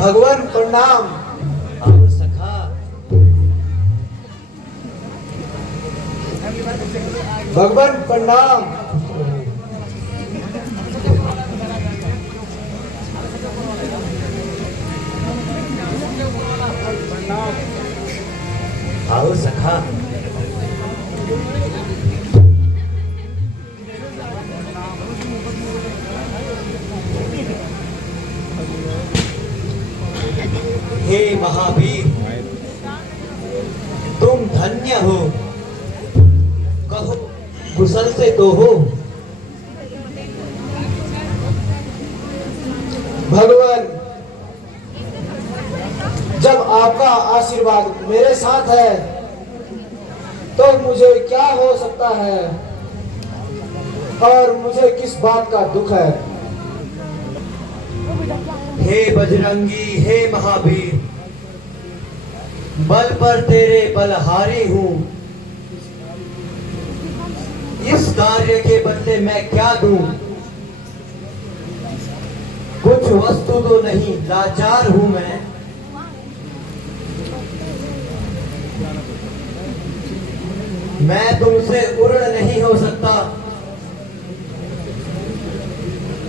भगवान प्रणाम। आओ सखा। भगवान प्रणाम। आओ सखा। हे महावीर, तुम धन्य हो। कहो कुशल से तो हो। भगवान, जब आपका आशीर्वाद मेरे साथ है तो मुझे क्या हो सकता है और मुझे किस बात का दुख है। हे बजरंगी, हे महावीर, बल पर तेरे बलहारी हूँ। इस कार्य के बदले मैं क्या दूं? कुछ वस्तु तो नहीं, लाचार हूं मैं। मैं तुमसे उड़ नहीं हो सकता।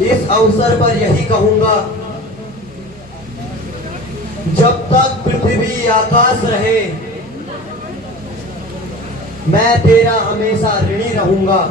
इस अवसर पर यही कहूंगा, जब तक पृथ्वी आकाश रहे मैं तेरा हमेशा ऋणी रहूंगा।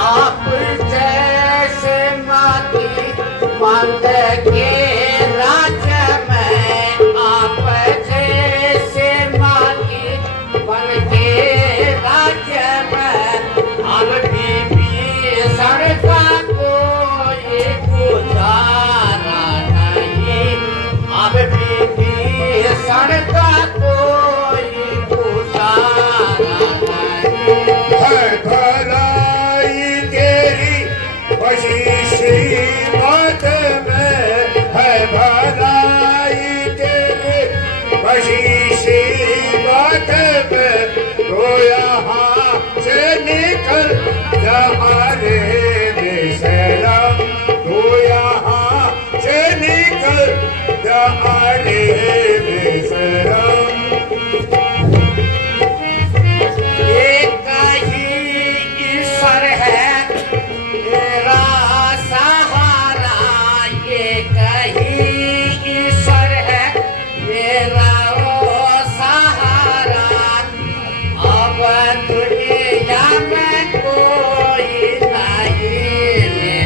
आप जैसे माटी मांगते के राज्य में, आप जैसे माटी बन के राज्य में, अब भी सड़का कोई बसी श्रीमत में है भलाई तेरे, बसी श्रीमत में तो यहाँ से निकल जहाँ रे बेशरम, तो यहाँ से निकल जहाँ रे बेशरम। एक ही ईश्वर है मेरा सहारा, एक ही ईश्वर है मेरा वो सहारा, अब दुनिया में कोई नहीं है।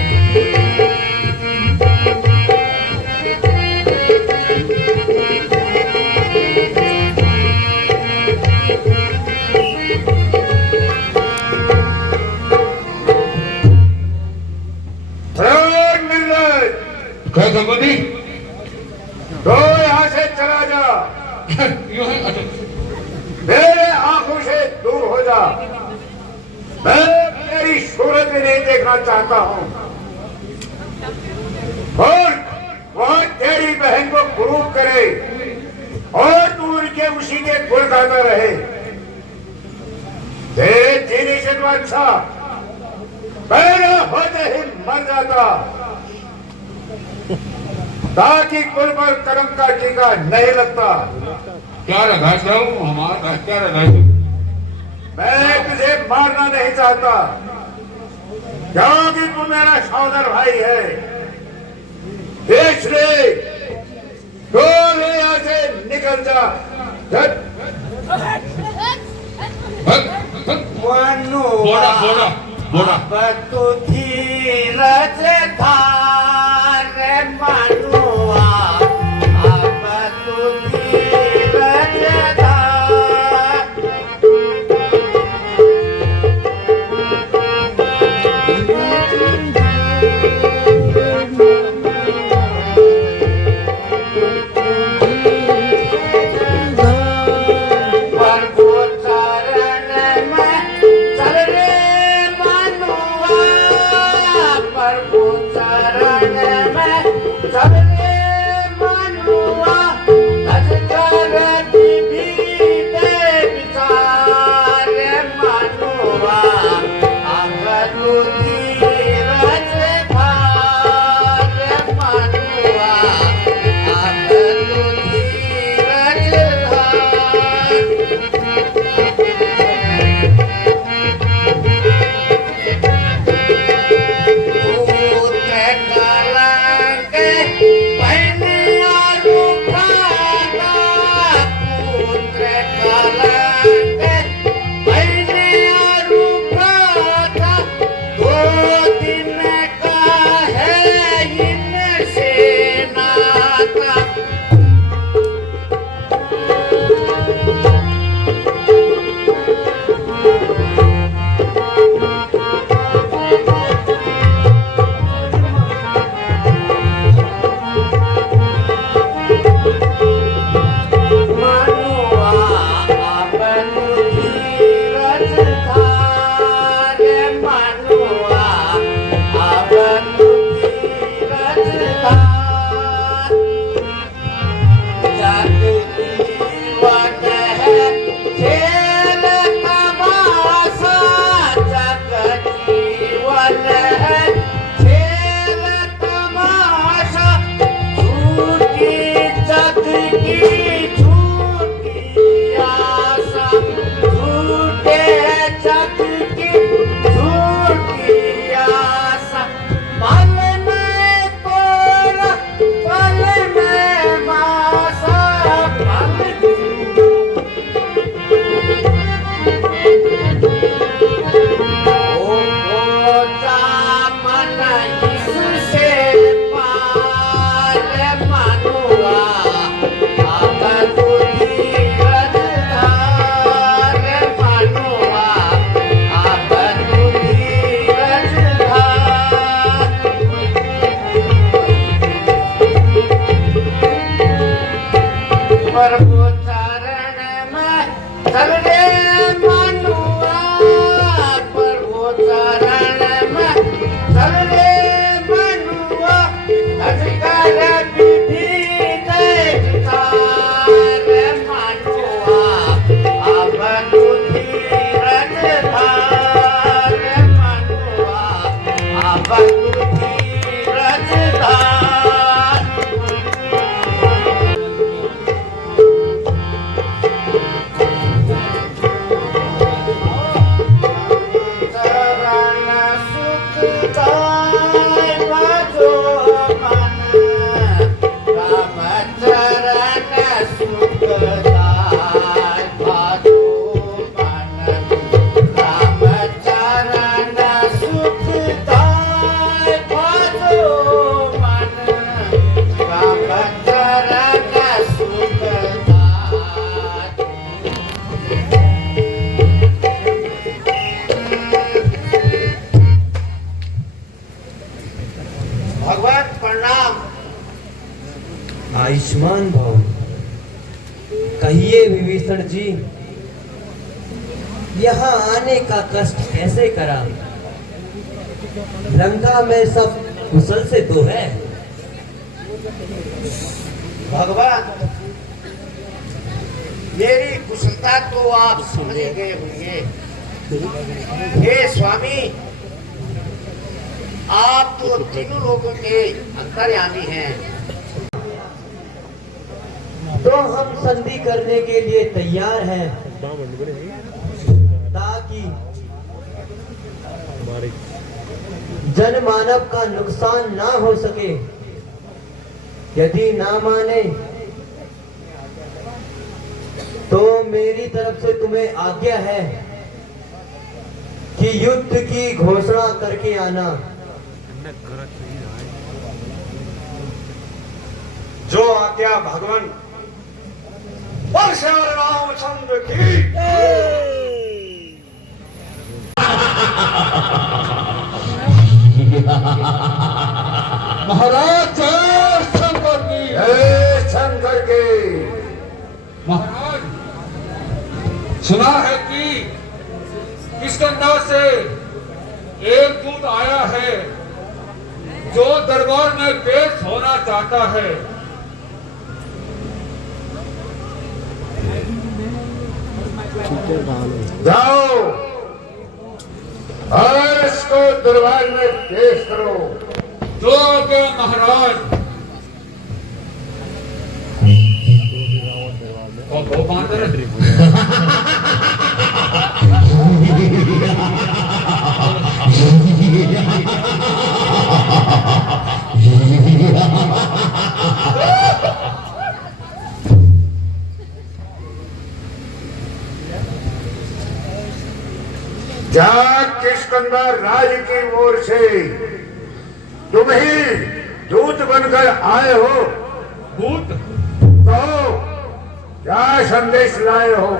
क्या गंगोत्री? तो यहाँ से चला जा, यूं है अच्छा। मेरे आंखों से दूर हो जा, मैं तेरी सूरत भी नहीं देखना चाहता हूँ। और वह तेरी बहन को क्रूप करे और तू उनके उसी के गुण गाता रहे, तेरे जीने से तो अच्छा पैदा होते ही मर जाता, ताकि कुल पर कर्म का टीका नहीं लगता। क्या लगा हूँ हमारा क्या लगा? मैं तुझे मारना नहीं चाहता, क्योंकि तू मेरा सौदर भाई है, इसलिए तो यहाँ से निकल जा। बोला बोला बोला तू धीरज धार मनुआ, अब तू धीरज धार। प्रभु चरण में चल रे मनुआ, प्रभु चरण में चल रे मनुआ, तज कर भी दे विचार मनुआ, अब तू धीरज धार मनुआ, अब तू धीरज धार। पुत्र कलंक पहनिया रूपाना, पुत्र कलंक पहनिया रूपाना, 2 दिन का है इनसे नाता। मनुआ अब तू धीरज धार मनुआ, अब तू धीरज धार। जग जीवन है खेल तमाशा, जग जीवन है खेल तमाशा, झूठी जग की झूठी आशा, झूठे जग की झूठी आशा। पल में तोरा पल में मासा, मन इससे पार मनुआ, अब तू धीरज धार मनुआ, अब तू धीरज धार। प्रभु चरण में चल रे मनुआ, प्रभु चरण में चल रे बंधु धीरज धार। चरण सुखदाय भजो मन, राम चरण सुखदाय भजो मन, राम चरण सुखदाय भजो मन, राम चरण सुखदाय। भगवान प्रणाम। आयुष्मान भव। कहिए विभीषण जी, यहाँ आने का कष्ट कैसे करा? लंका में सब कुशल से तो है। भगवान, मेरी कुशलता तो आप समझ ही गए होंगे। हे स्वामी, आप तो तीनों लोगों के अंतर्यामी हैं। तो हम संधि करने के लिए तैयार हैं, ताकि जनमानव का नुकसान ना हो सके। यदि ना माने तो मेरी तरफ से तुम्हें आज्ञा है कि युद्ध की घोषणा करके आना। जो आज्ञा भगवान परशुराम रामचंद्र की। महाराज जय शंकर की। जय शंकर की। महाराज, सुना है कि किष्किंधा से एक दूत आया है जो दरबार में पेश होना चाहता है। जाओ और इसको दरबार में पेश करो। जो के महाराज। और वो बांदर जा किष्किंधा राज की ओर से तुम ही दूत बनकर आए हो, भूत तो क्या संदेश लाए हो?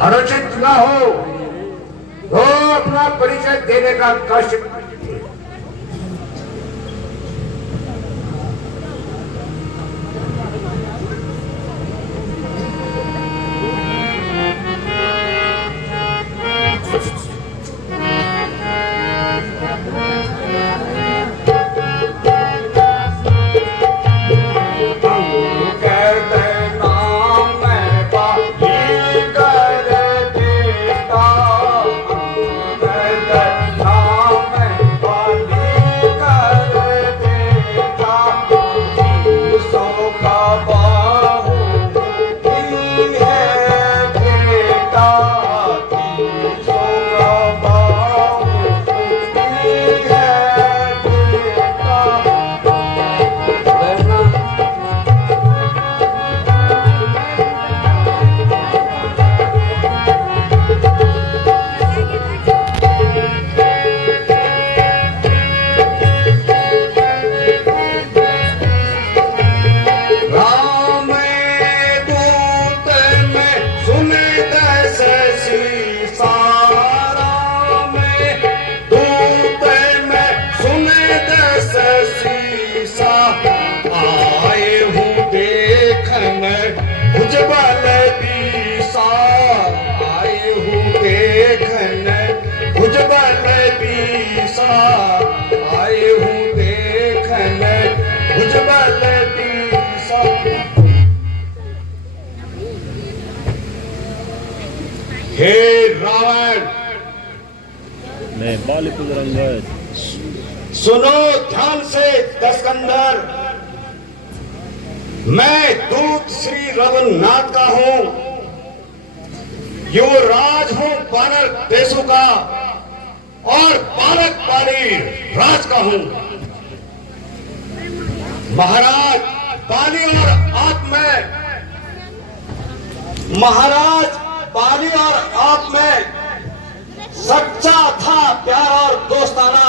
अनुचित न हो तो अपना परिचय देने का कष्ट। हे रावण, मैं बालिकुल रंगत सुनो ध्यान से दस्कंदर। मैं दूत श्री रघुनाथ का हूं, युवराज हूं वानर देशों का, और बालक बाली राज का हूं। महाराज बाली और आप में, महाराज बाली और आप में सच्चा था प्यार और दोस्ताना,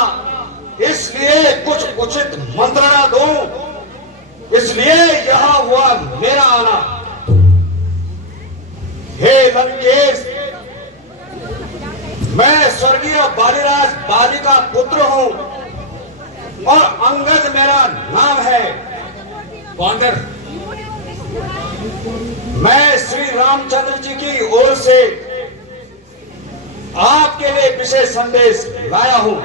इसलिए कुछ उचित मंत्रणा दूं, इसलिए यहां हुआ मेरा आना। हे लंकेश, मैं स्वर्गीय बालीराज बाली का पुत्र हूं और अंगद मेरा नाम है। बांदर, मैं श्री रामचंद्र जी की ओर से आपके लिए विशेष संदेश लाया हूं।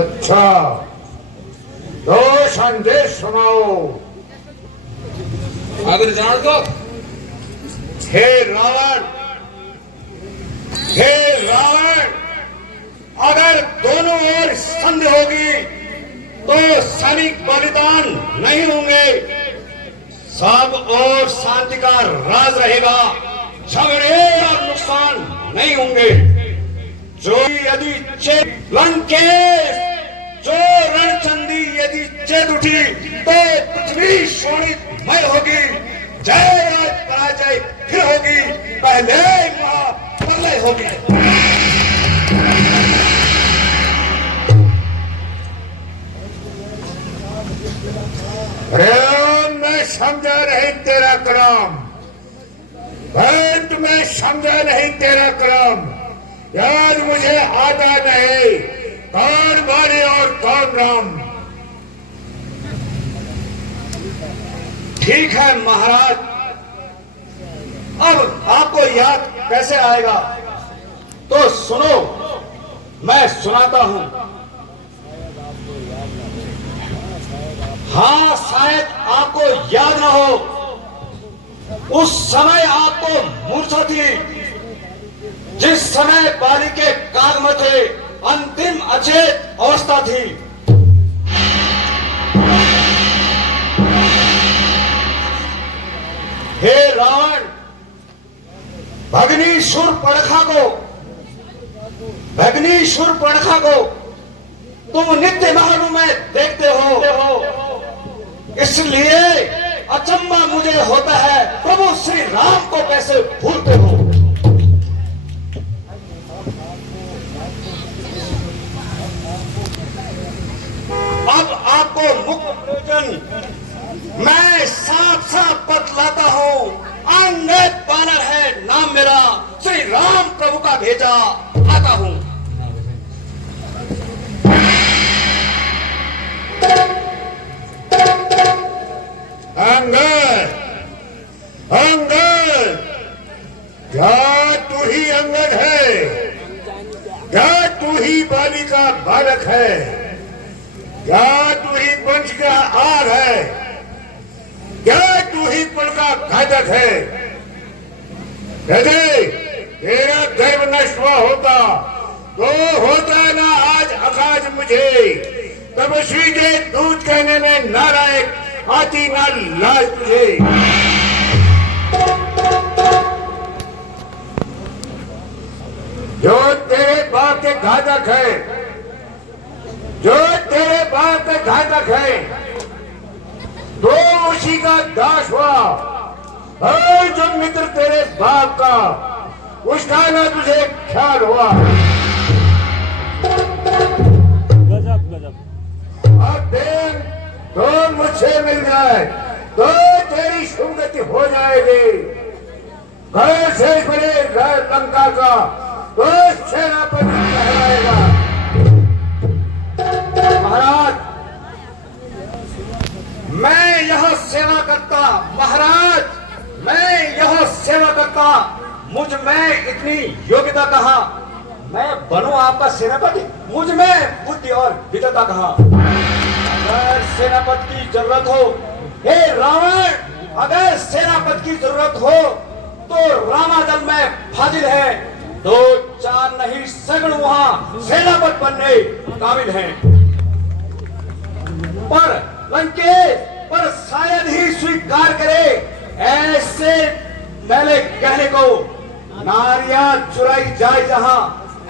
अच्छा, तो संदेश सुनाओ। अगर जान दो। हे रावण, हे रावण, अगर दोनों ओर संधि होगी तो सैनिक बलिदान नहीं होंगे, सब और शांति का राज रहेगा, झगड़े और नुकसान नहीं होंगे। जो यदि चेत लंकेश, जो रणचंदी यदि चेत उठी तो पृथ्वी शोणितमय होगी, जय और पराजय फिर होगी, पहले महाप्रलय होगी। मैं समझा नहीं तेरा क्रम, मैं समझा नहीं तेरा क्रम, याद मुझे आता नहीं, कौन बाली और कौन राम। ठीक है महाराज, अब आपको याद कैसे आएगा, तो सुनो, मैं सुनाता हूं। हाँ, शायद आपको याद न हो, उस समय आपको मूर्छा थी, जिस समय बाली के काग में थे, अंतिम अचेत अवस्था थी। हे रावण, भगनी शूर्पणखा को तुम नित्य महलों में देखते हो, इसलिए अचंभा मुझे होता है, प्रभु श्री राम को कैसे भूलते हो। अब आपको मुख्य प्रयोजन मैं साफ साफ बतलाता हूं, अंगद वानर है नाम मेरा, श्री राम प्रभु का भेजा आता हूं। अंगद, अंगद, क्या तू ही अंगद है? क्या तू ही बाली का बालक है? क्या तू ही वंश का आर है? क्या तू ही कुल का घातक है? यदि तेरा गर्व नष्ट हुआ होता तो होता ना आज अकाज मुझे, तपस्वी के दूध कहने में नालायक आती ना लाज तुझे। जो तेरे बाप के घातक है, जो तेरे बाप के घातक है, तो उसी का दास हुआ, और जो मित्र तेरे बाप का, उसका ना तुझे ख्याल हुआ। गजब गजब। अब देख, तो मुझसे मिल जाए तो तेरी सुगति हो जाएगी। घर से बड़े लंका का तो सेनापति कहलाएगा। महाराज, मैं यह सेवा करता, महाराज मैं यह सेवा करता, मुझ में इतनी योग्यता कहा, मैं बनूं आपका सेनापति, मुझ में बुद्धि और विद्वता कहा। अगर सेनापति की जरूरत हो, हे रावण, अगर सेनापति की जरूरत हो तो रामादल में फाजिल हैं, तो 4 नहीं सैकड़ों वहां सेनापति बनने काबिल हैं। पर लंकेश पर शायद ही स्वीकार करे ऐसे मैले कहने को। नारियां चुराई जाए जहां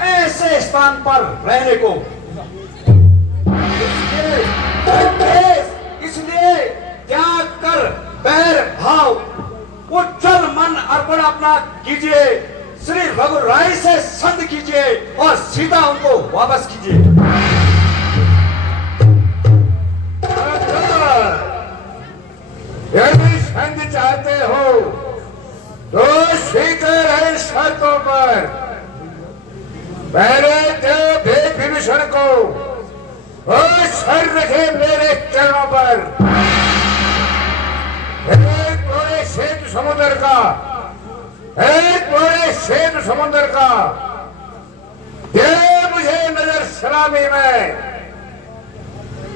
ऐसे स्थान पर रहने को। इसलिए त्याग कर बैर भाव उज्जवल मन अर्पण अपना कीजिए, श्री रघुराई से संध कीजिए और सीधा उनको वापस कीजिए। यदि संध चाहते हो तो स्वीकार है शर्तों पर। पहले तो भेद विभीषण को और सर रखे मेरे चरणों पर। एक पूरे श्वेत समुद्र का, एक पूरे श्वेत समुद्र का दे मुझे नजर सलामी में।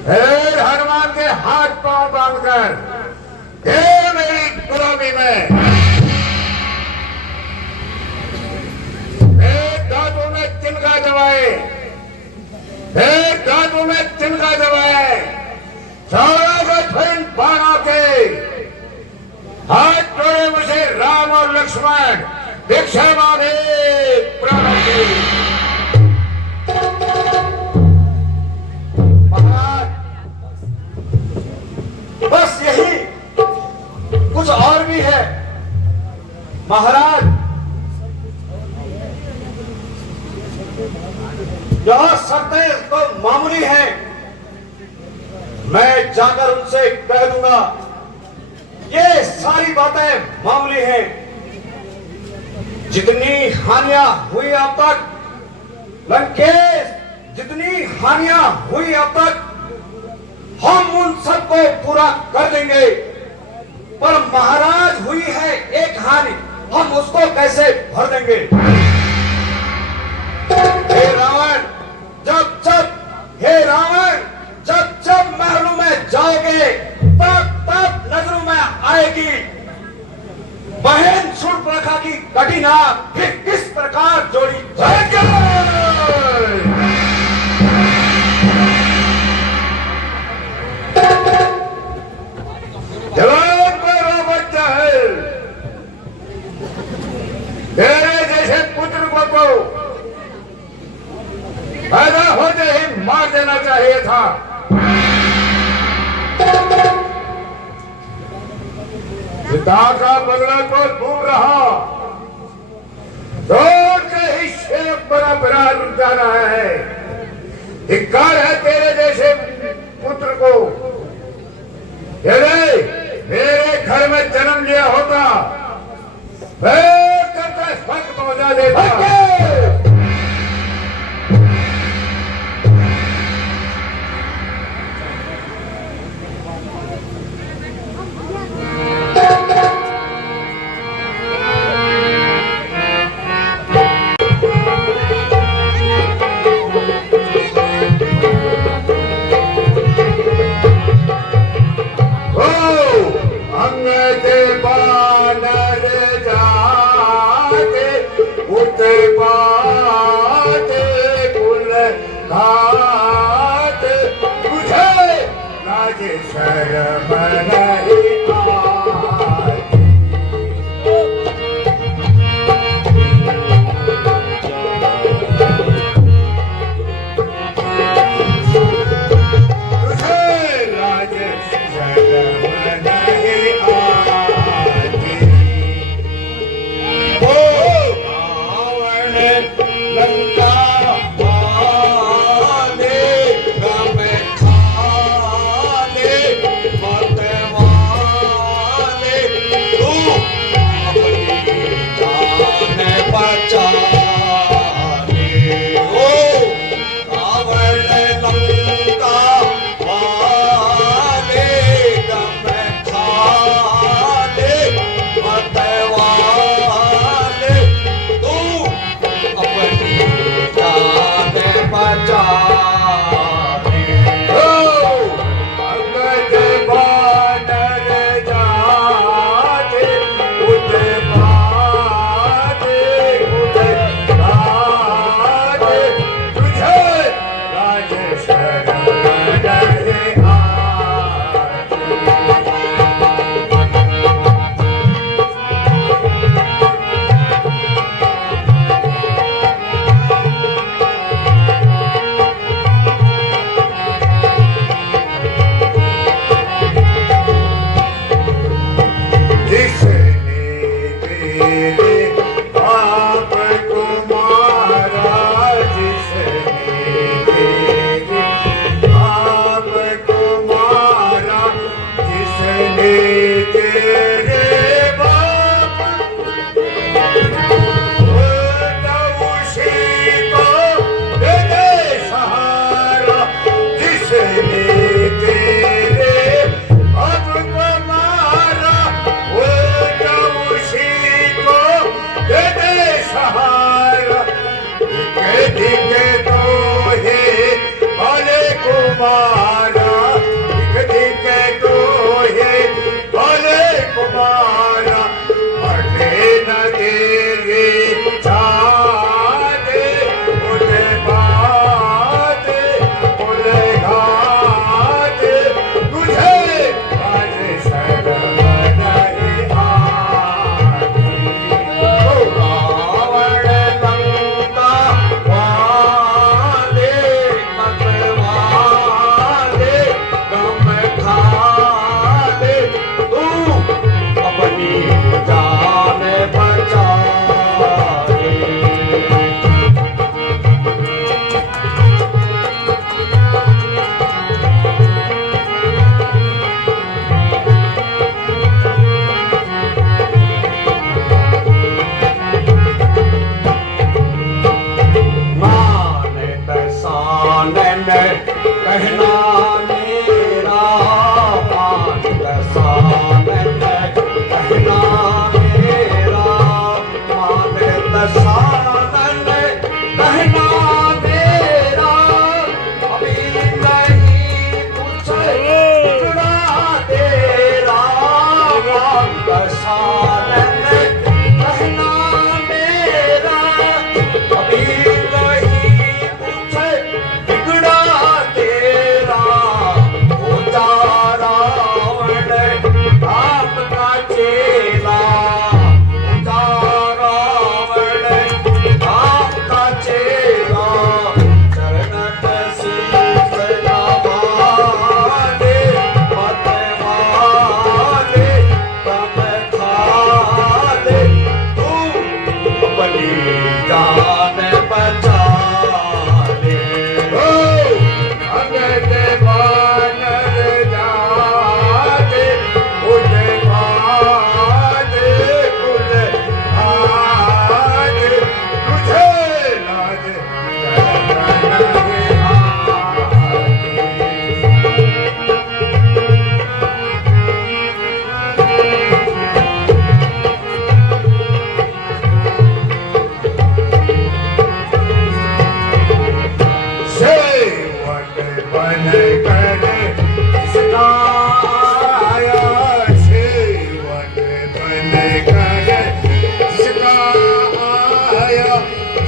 हनुमान के हाथ पांव बांधकर दे मेरी गुलामी में। दांतों में तिनका दबाए, दांतों में तिनका दबाए, चारों को फिर बाणों के हाथ जोड़े मुझे राम और लक्ष्मण भिक्षा मांगे प्राणों की। महाराज बस यही, कुछ और भी है महाराज। यह शर्तें तो मामूली हैं, मैं जाकर उनसे कह दूंगा ये सारी बातें मामूली हैं। जितनी हानियां हुई अब तक लंकेश, जितनी हानियां हुई अब तक हम उन सबको पूरा कर देंगे। पर महाराज हुई है एक हानि, हम उसको कैसे भर देंगे। हे रावण, हे रावण, जब महलों में जाओगे तब नजरों में आएगी बहन शूर्पणखा की कठिन आग फिर किस प्रकार जोड़ी जाएगी। जवान को रोक है, तेरे जैसे पुत्र को पैदा होते ही मार देना चाहिए था। पिता का बदला तो दूर रहा, दौड़ के ही शेर बड़ा बड़ा रुक जाना है। धिक्कार है तेरे जैसे पुत्र को। यदि मेरे घर में जन्म लिया होता मैं करता स्वर्ग पहुंचा देता। लंका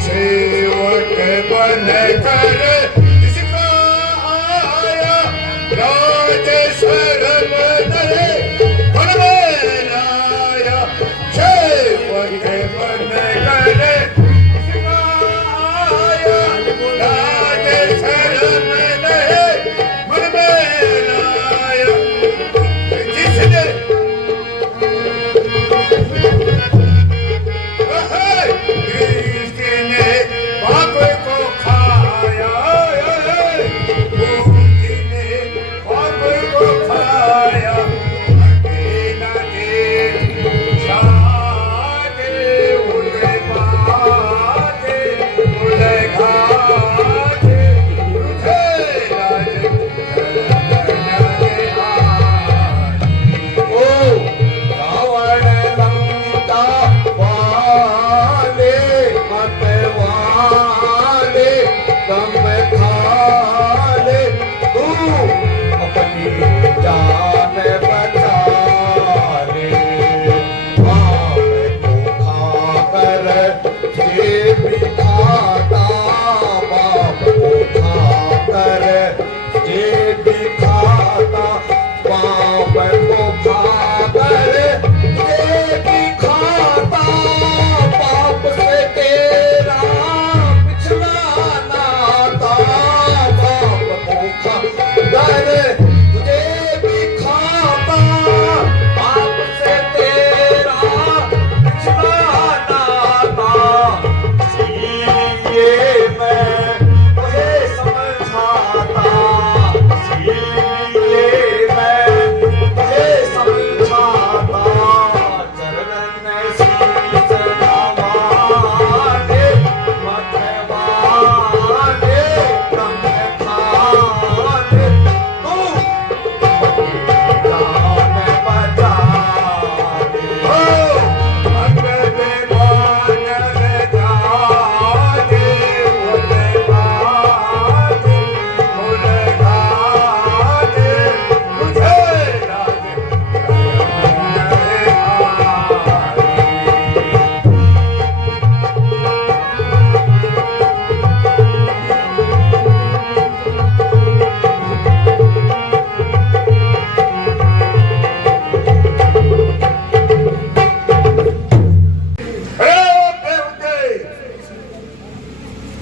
सेवक बन कर इसका आया राज शर्म नरे मन में लाया सेवक बन कर इसका आया राज शर्म नरे मन में लाया जिसने किसने बाप को खाया किसने बाप को खाया अकेला दे शादे उड़े बाते उड़े घाटे उठे राज ओ रावण लंका वाले मत वाले दम खाले तू अपनी जान बचा ले बाप को खाकर ये भी खाता बाप को खाकर ये भी खाता बाप को खाकर ये भी खाता बाप से तेरा पिछला नाता बाप को खाकर तुझे भी खाता बाप से तेरा पिछला नाता इसीलिए मैं तुझे समझाता इसीलिए मैं तुझे समझाता चरण शीश नवाने मत वाले दम खाने तू अपनी जान बचा ले अंगदे बानर जाने उड़े बाते उड़े घाटे तुझे राज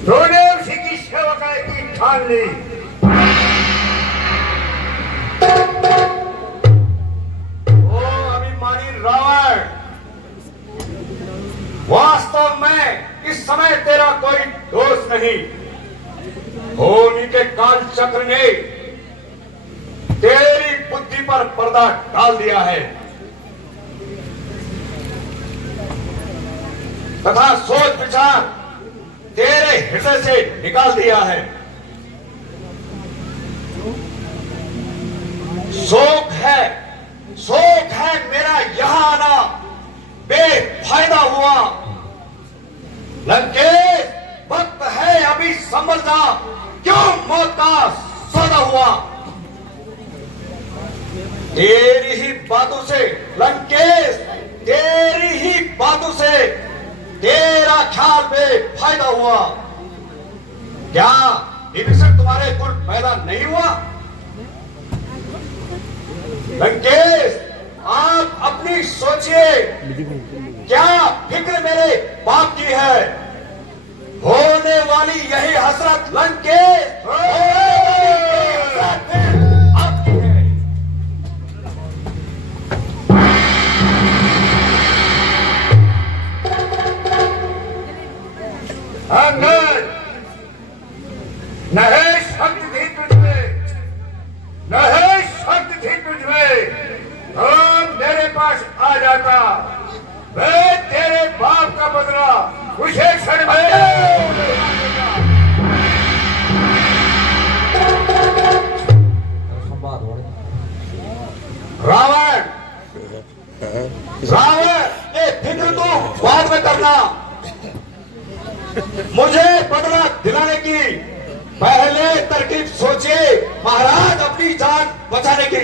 तूने उसी की सेवा की ठान ली ओ अभिमानी रावण वास्तव में इस समय तेरा कोई दोष नहीं होनी के काल चक्र ने तेरी बुद्धि पर पर्दा डाल दिया है तथा सोच विचार तेरे हृदय से निकाल दिया है शोक है मेरा यहां आना बेफायदा हुआ लंकेश वक्त है अभी संभल जा क्यों मौत का सौदा हुआ तेरी ही बातों से लंकेश तेरी ही बातों से तेरा ख्याल बेफायदा हुआ क्या विभीषण तुम्हारे कुल पैदा नहीं हुआ लंकेश आप अपनी सोचिए क्या फिक्र मेरे बाप की है होने वाली यही हसरत लंकेश होने वाली यही हसरत फिर आपकी है अंगद न है शक्ति थी तुझमें न है शक्ति थी तुझमें हम मेरे पास आ जाता मैं तेरे बाप का बदला उसे क्षण में रावण ये फिक्र तो बाद में करना मुझे बदला दिलाने की पहले तरकीब सोचिए महाराज अपनी जान बचाने की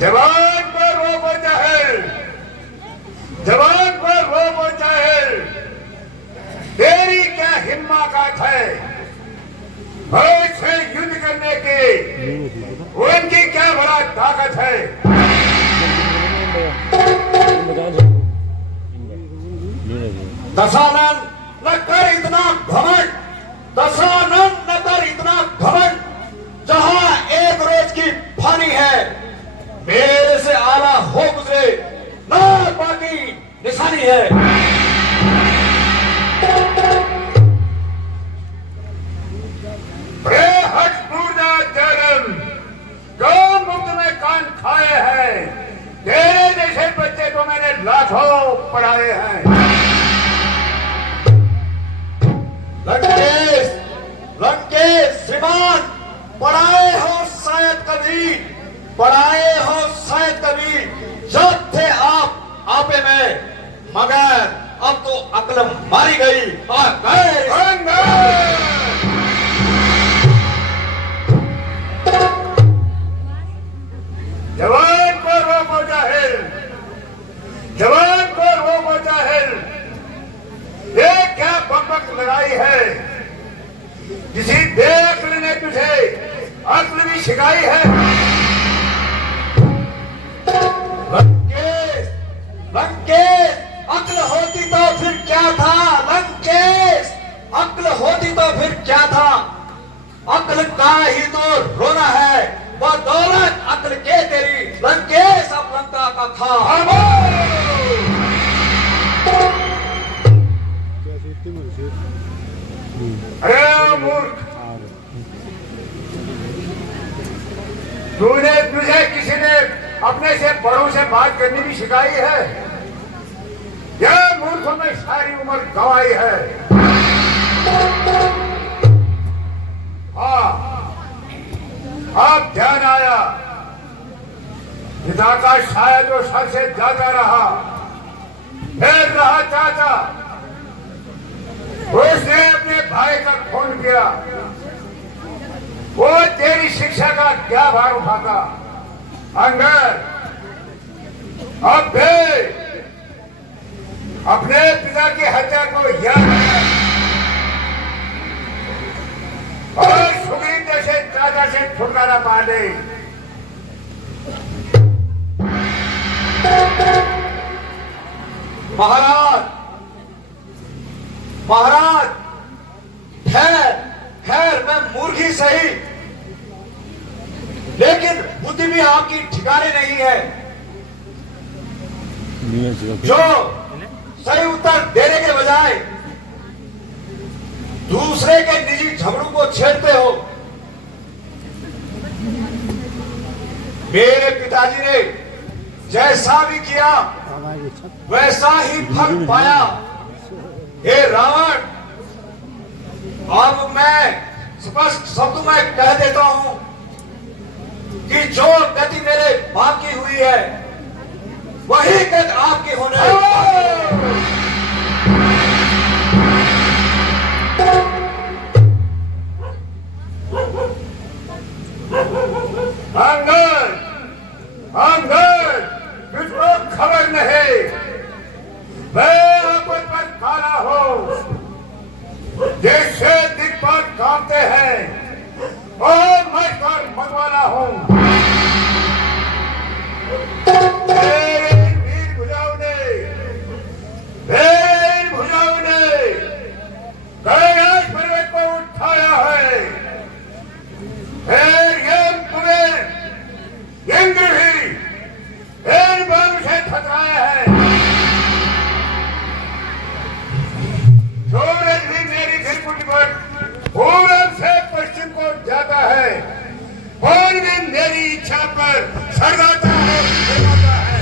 जवान पर रोको जहर दशानन न कर इतना घमंड, दशानन न कर इतना घमंड, जहां एक रोज की फानी है, मेरे से आला हो गुजरे न बाकी निशानी है। बेहद पूर्णा जन्म जो मुफ्त में कान खाए हैं, तेरे जैसे बच्चे को मैंने लाखों पढ़ाए हैं। लंकेश, लंकेश श्रीमान, पढ़ाए हो शायद कभी, पढ़ाए हो शायद कभी, जब थे आप आपे में, मगर अब तो अक्ल मारी गई और गए। जवान को रोको जाहिल, जवान को रोको जाहिल, ये क्या बकबक लगाई है? किसी बेअक्ल ने तुझे अक्ल भी सिखाई है? लंकेश, लंकेश, अक्ल होती तो फिर क्या था? लंकेश, अक्ल होती तो फिर क्या था? अक्ल का ही तो रोना है, बदौलत अक्ल के तेरी लंकेश अब लंका का खा। अरे मूर्ख, तुझे किसी ने अपने से बड़ों से बात करनी भी सिखाई है? या मूर्ख में सारी उम्र गवाई है? हाँ, अब ध्यान आया, पिता का शायद वो सर से जाता रहा, फिर रहा चाचा, उसने अपने भाई का खून किया, वो तेरी शिक्षा का क्या भार उठाता? अंगद, अब भी अपने पिता की हत्या को याद कर और सुग्रीव जैसे चाचा से छुटकारा पा ले। महाराज, महाराज, खैर खैर, मैं मूर्ख ही सही, लेकिन बुद्धि भी आपकी ठिकाने नहीं है। जो सही उत्तर देने के बजाय दूसरे के निजी झगड़ों को छेड़ते हो। मेरे पिताजी ने जैसा भी किया वैसा ही फल पाया। हे रावण, अब मैं स्पष्ट शब्द में कह देता हूं कि जो गति मेरे बाप की हुई है वही गति आपकी होने अंगद, अंगद, तुझको खबर नहीं, मैं आपस पर काला हूं, जैसे दिक्पात कामते हैं और मैं कर मतवाला हूं। मेरे वीर भुजाओं ने कैलाश पर्वत को उठाया है, फिर इंद्र भी इन बाणों से खतराया है। सूरज भी मेरी गिरकुट पर पूरब से पश्चिम को जाता है और भी मेरी इच्छा पर सरगाता है, सरगाता है।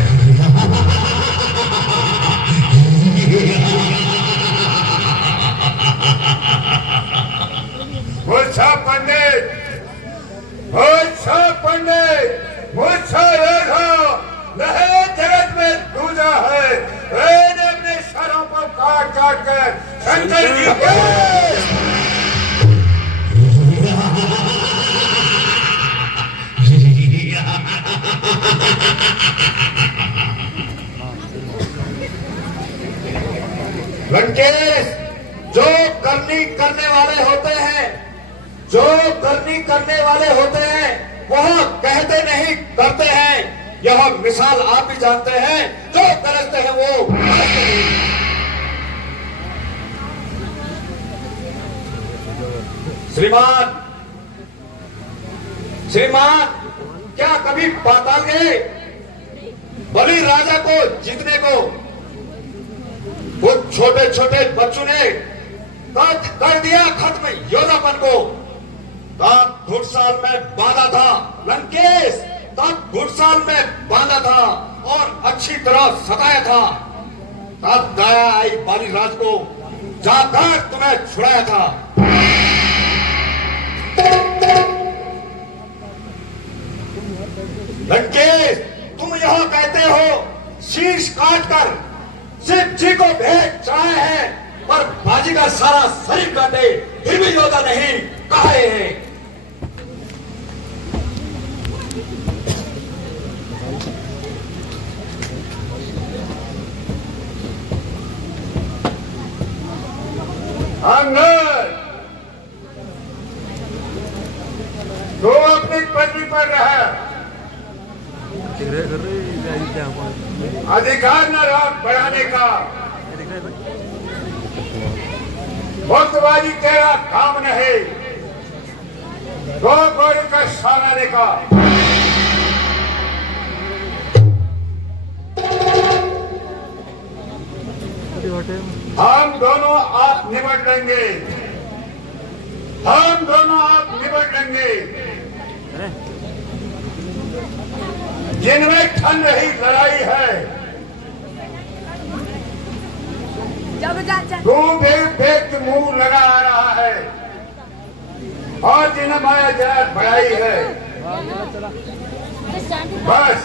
मुझसा पंडित, मुझसा पंडित, मुझसा देखो, नहीं जगत में दूजा है। मैंने अपने सरों को काट काट कर शंकर जी के लंकेश, जो करनी करने वाले होते हैं, जो करनी करने वाले होते हैं वह कहते नहीं करते हैं। यह मिसाल आप भी जानते हैं, जो गरजते हैं वो गरजते नहीं। श्रीमान, श्रीमान, क्या कभी पाताल गए? बलि राजा को जीतने को कुछ छोटे छोटे बच्चों ने कर दिया खत्म योद्धापन को। तब घुड़साल में बांधा था लंकेश, तब घुड़साल में बांधा था और अच्छी तरह सताया था। तब दया आई बालीराज को, जाकर तुम्हें छुड़ाया था। लंकेश, तुम यह कहते हो शीश काटकर शिव जी को भेंट चढ़ाए हैं, पर बाजी का सारा शरीर काटे फिर भी योद्धा नहीं कहे हैं। अंगद, तो अपनी पदवी पर रहा, अधिकार न रहा बढ़ाने का। वक्तबाजी तेरा काम नहीं, दो घोड़े का सहारा का। हम दोनों आप निपट लेंगे, हम दोनों आप निपट लेंगे। जिनमें ठन रही लड़ाई है, तू बेफेक मुंह लगा आ रहा है, और जिन्हें माया जरा बढ़ाई है। बस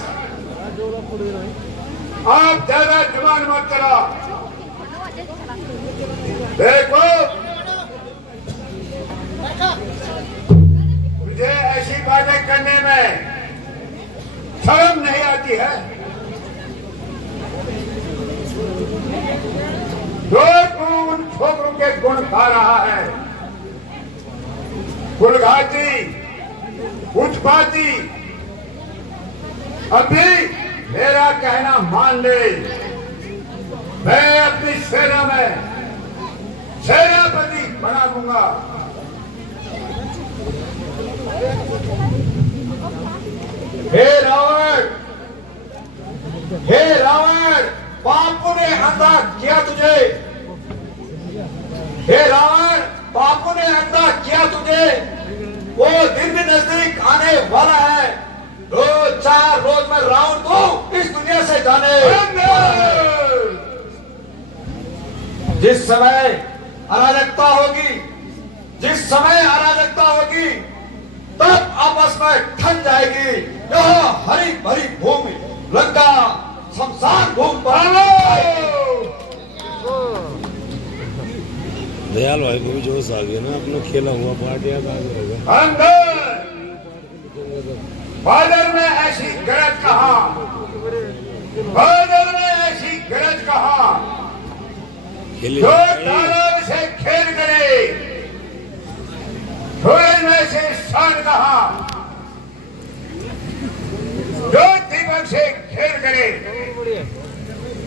आप ज्यादा जुबान मत चला। देखो, मुझे ऐसी बातें करने में शर्म नहीं आती है। जो तू उन छोकरों के गुण खा रहा है, गुलघाटी, उत्पाती, अभी मेरा कहना मान ले। मैं अपनी सेना में सेनापति बना दूंगा। हे रावण, हे रावण, बापू ने अंधा किया तुझे। हे रावण, बापू ने अंधा किया तुझे। वो दिन भी नजदीक आने वाला है। 2-4 रोज में रावण को इस दुनिया से जाने। जिस समय अराजकता होगी, जिस समय अराजकता होगी, तब आपस में ठन जाएगी यह हरी भरी भूमि, लंका शमशान भूमि पर। दयाल भाई को भी जोश आ गया ना, अपना खेला हुआ पार्ट याद आ गया। बादल में ऐसी गरज कहाँ, बादल में ऐसी गरज कहाँ, जो तालाब से खेल करे, सूरज में से शान कहाँ, जो दीपक से खेल करे।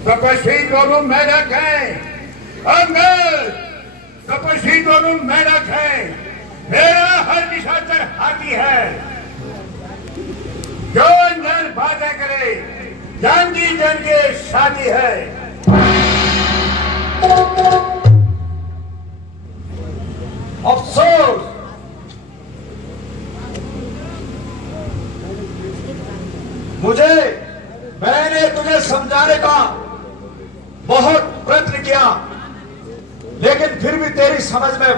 तपस्वी दोनों मेढक हैं, अंगद, तपस्वी दोनों मेढक हैं। मेरा हर निशाचर हाथी है, जो अंदर बातें करे, जानती जन के साथी है। अफसोस, मैंने तुझे समझाने का बहुत प्रयत्न किया, लेकिन फिर भी तेरी समझ में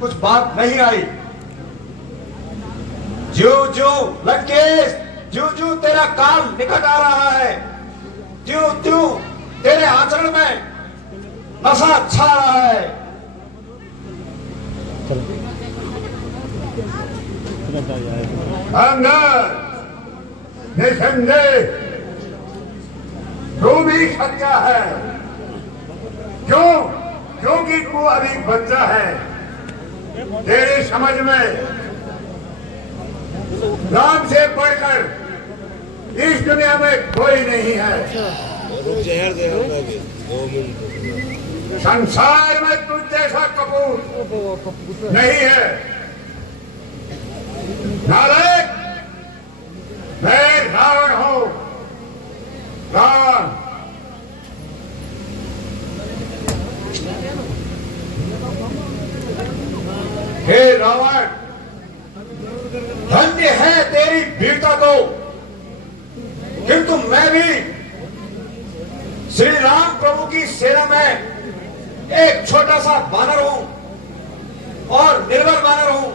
कुछ बात नहीं आई। ज्यों ज्यों लंकेश, ज्यों ज्यों तेरा काल निकट आ रहा है, त्यों त्यों तेरे आचरण में नशा छा रहा है। निसंदेह तू भी सच्चा है। क्यों? क्योंकि तू अभी बच्चा है। तेरी समझ में राम से बढ़कर इस दुनिया में कोई नहीं है। संसार में तुझ जैसा कपूर नहीं है। नालायक, मैं रावण हूं, रावण। हे रावण, धन्य है तेरी वीरता को, किंतु मैं भी श्री राम प्रभु की सेना में एक छोटा सा बानर हूं और निर्बल बानर हूं।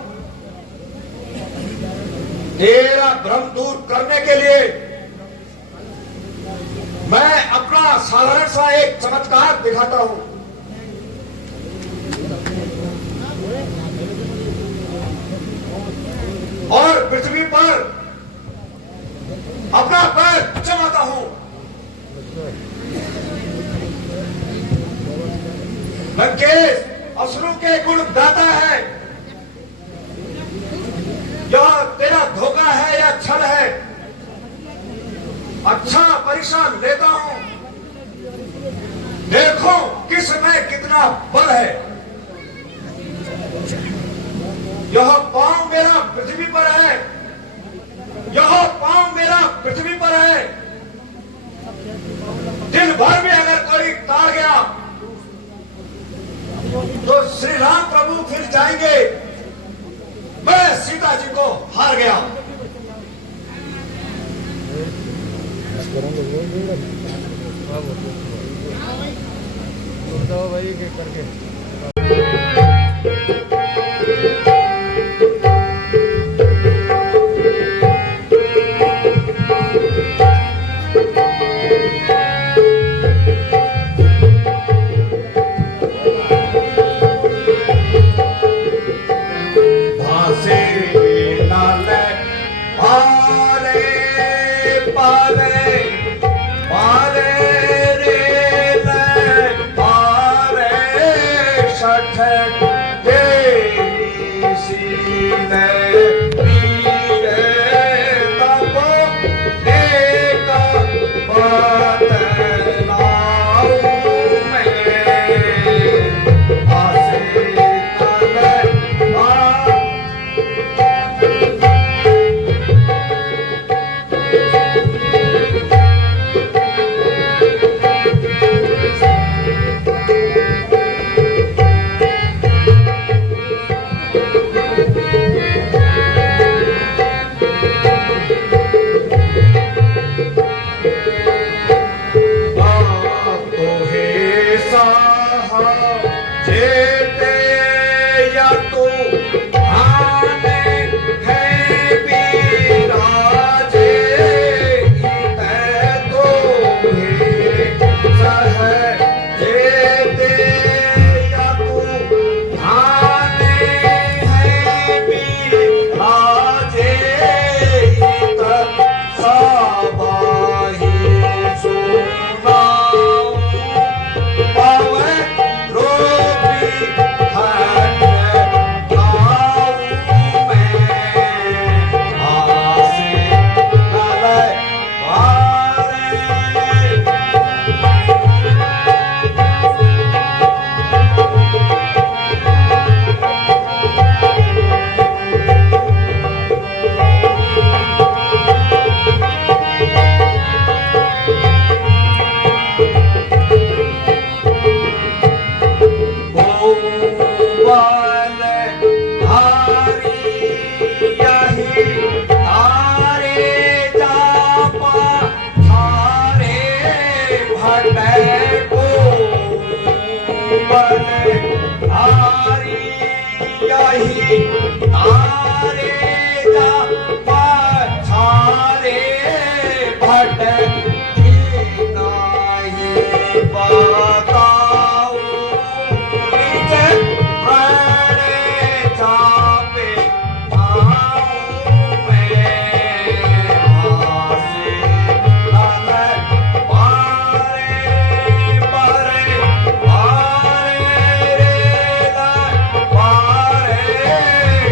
तेरा भ्रम दूर करने के लिए मैं अपना साधारण सा एक चमत्कार दिखाता हूं। और पृथ्वी पर अपना पैर जमाता हूं। लंकेश असुरों के गुण दाता है। यह तेरा धोखा है या छल है? अच्छा परीक्षा लेता हूं, देखो किस में कितना बल है। यह पांव मेरा पृथ्वी पर है, यह पांव मेरा पृथ्वी पर है। दिन भर में अगर कोई ताड़ गया तो श्री राम प्रभु फिर जाएंगे, मैं सीता जी को हार गया। भाई करके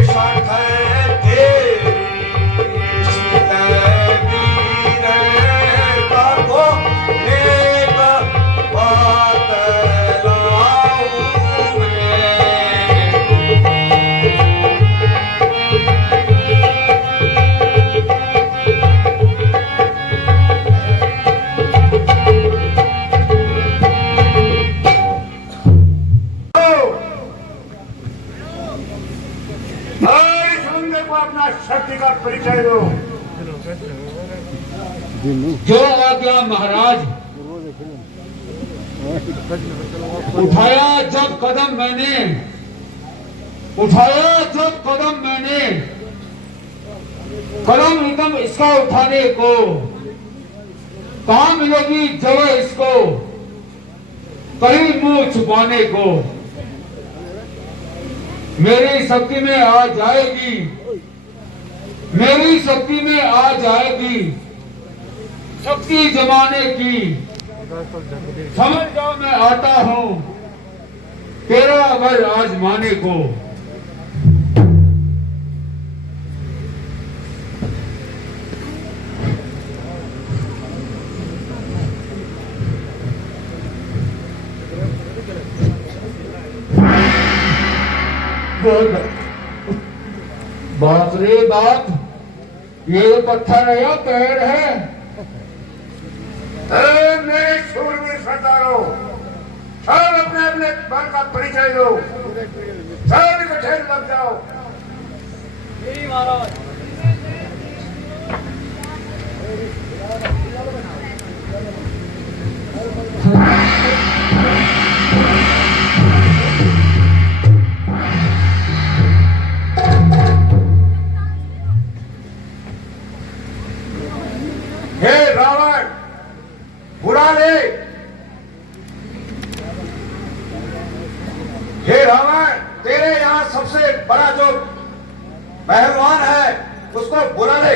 शंकर जो आज्ञा महाराज। उठाया जब कदम मैंने कदम एकदम इसका उठाने को, कहाँ मिलेगी जगह इसको कहीं मुंह छुपाने को। मेरी शक्ति में आ जाएगी, मेरी शक्ति में आ जाएगी शक्ति जमाने की। समझ जाओ मैं आता हूं तेरा घर आजमाने को। बाप रे बाप, ये तो पत्थर है या पेड़ है? मेरे शूरवीर सरदारों, सब अपने अपने बल का परिचय दो, सब इकट्ठे लग जाओ। हे रावण, बुला ले। हे रावण, तेरे यहाँ सबसे बड़ा जो पहलवान है उसको बुला ले।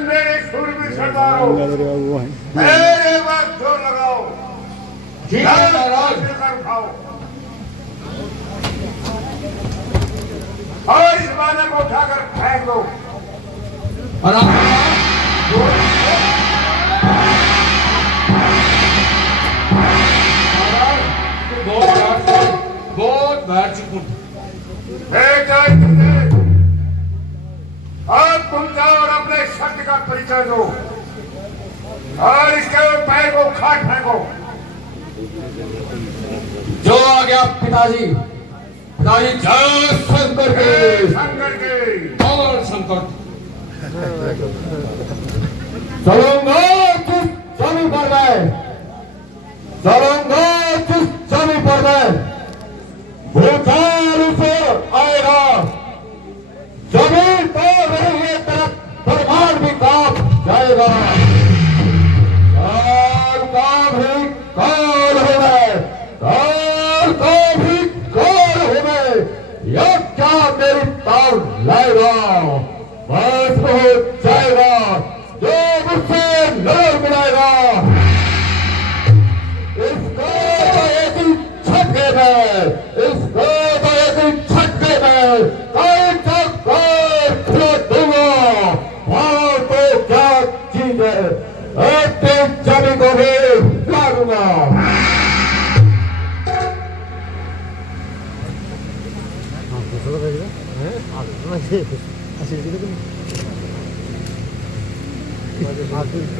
मेरे शूरवीर सरदारों, मेरे वक्त जोर लगाओ, ठीक है महाराज। मिलकर उठाओ और इस बादल को उठाकर फेंक दो। और बहुत बैठ चुका। अब तुम जाओ और अपने शक्ति का परिचय दो और इसके पैर को उखाड़ फेंको। जो आ गया पिताजी, पिताजी जय शंकर के, शंकर के और शंकर। चलूंगा जिस जमीन पर मैं, चलूंगा जिस जमीन पर मैं, भूचाल उसे आएगा। जमीन तो नहीं है तरफ, ब्रह्मांड भी कांप जाएगा। काल का भी काल हो मैं, काल का भी काल हो मैं, यह क्या मेरी तार लाएगा? बस हो जाएगा जो मुझसे नजर मिलाएगा। इसको तो एक ही झटके में, इसको तो एक ही झटके में कई चक्कर खिला दूंगा। वहां तो क्या चीज है, एक जमी को भी खिला दूंगा।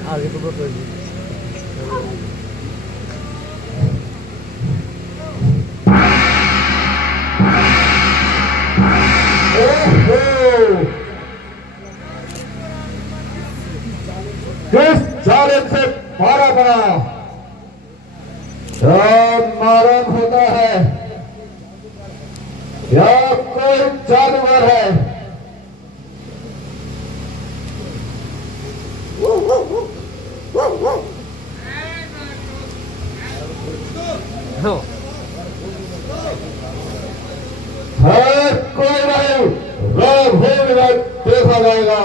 आगे तो बहुत किस जालिम से मारा बना जब मालूम होता है या कोई जानवर है। है कोई नहीं, रोग हो देखा जाएगा।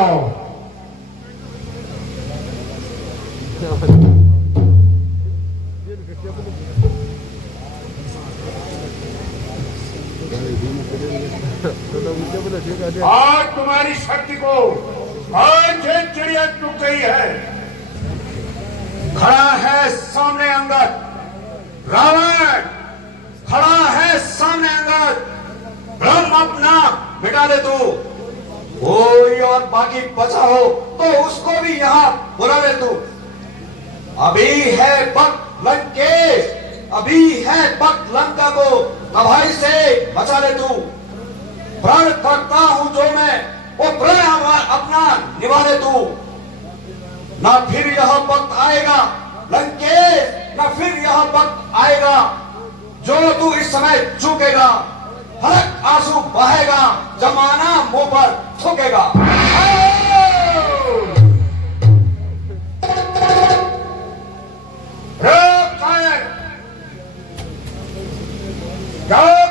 आज तुम्हारी शक्ति को कौन से चिड़िया चुक गई है? खड़ा है सामने अंगद, रावण खड़ा है सामने अंगद। ब्रह्म अपना मिटा दे तू, कोई और बाकी बचा हो तो उसको भी यहाँ बुला ले तू। अभी है वक्त लंकेश, अभी है वक्त लंका को तबाही से बचा ले तू। प्रण करता हूं जो मैं वो प्रण अपना निभा ले तू। ना फिर यह वक्त आएगा लंकेश, ना फिर यह वक्त आएगा जो तू इस समय चूकेगा। हर आंसू बहेगा, जमाना मुंह पर थूकेगा।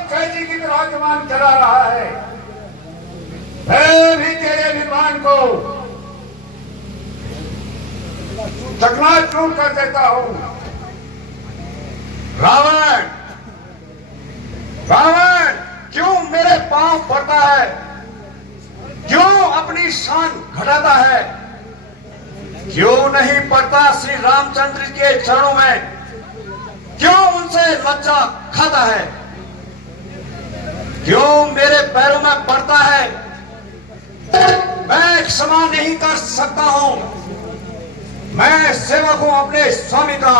कैदी की तरह जमान चला रहा है, मैं भी तेरे अभिमान को चकनाचूर कर देता हूं। रावण, रावण क्यों मेरे पांव पड़ता है? क्यों अपनी शान घटाता है? क्यों नहीं पड़ता श्री रामचंद्र के चरणों में? क्यों उनसे लज्जा खाता है? क्यों मेरे पैरों में पड़ता है? मैं क्षमा नहीं कर सकता हूं। मैं सेवक हूं अपने स्वामी का,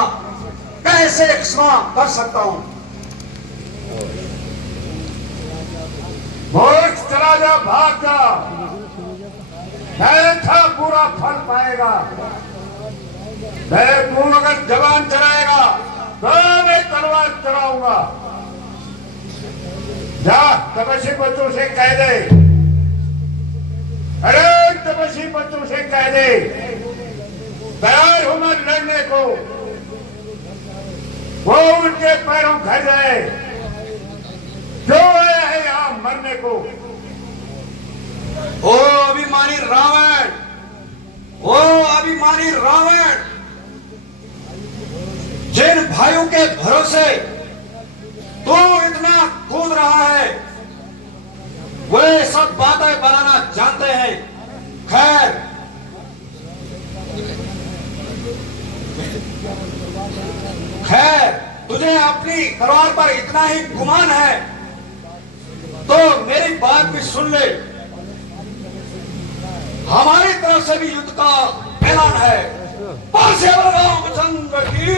कैसे क्षमा कर सकता हूं? मूर्ख चला जा, भाग जा, मैं था पूरा फल पाएगा। मैं तू अगर जवान चलाएगा तो मैं तलवार चलाऊंगा। जा तपस्वी बच्चों से कह दे, अरे तपस्वी बच्चों से कह दे तैयार हूं मैं लड़ने को। वो उनके पैरों घर जाए जो आया है यहां मरने को। ओ अभिमानी रावण, ओ अभिमानी रावण, जिन भाइयों के भरोसे तू इतना कूद रहा है वे सब बातें बनाना जानते हैं। खैर, खैर तुझे अपनी तलवार पर इतना ही गुमान है तो मेरी बात भी सुन ले। हमारी तरफ से भी युद्ध का ऐलान है। रामचंद्र की